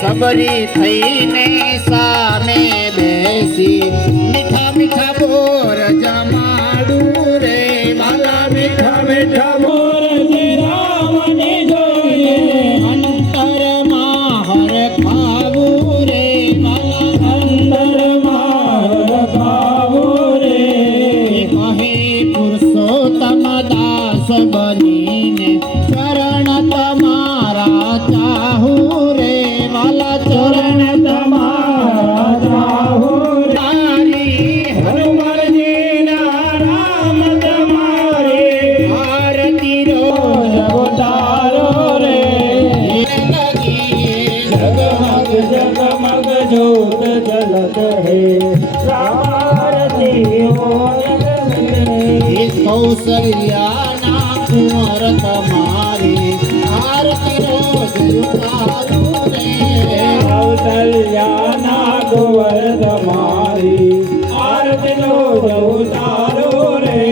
सबरी थईने सामे बेसी मीठा मीठा बोर जमाडू रे वाला मीठा मीठा बोर रामने जोए अंतर माहर खावू रे वाला अंतर माहर खावू रे कहे पुरुषोत्तम दास बनीने चरण तमारा चाहू रे चरण तमारा चाहू तारी हनुमान जी राम तुम्हारे आरती रोज उतारो रे जगमग जगमग जोत जलत है आरती कौशल्या ना कुंवर तुम्हारी आरती रोज उतारो कौशल्याना कुंवर तुम्हारी आरती रोज उतारो रे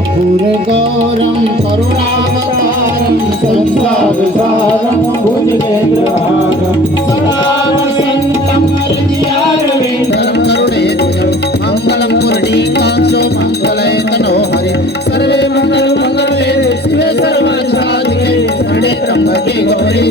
अपूर गौरम करुणावतारम संसार सारम भुजगेन्द्रभागम सदा वसंतम हृदयारविंदम करुणेन्द्रम मंगलम पूर्णिकांशो मंगलैतनो हरि सर्वे मंगल मंगले शिवे सर्वार्थ साधिके शरणे त्र्यंबके गौरी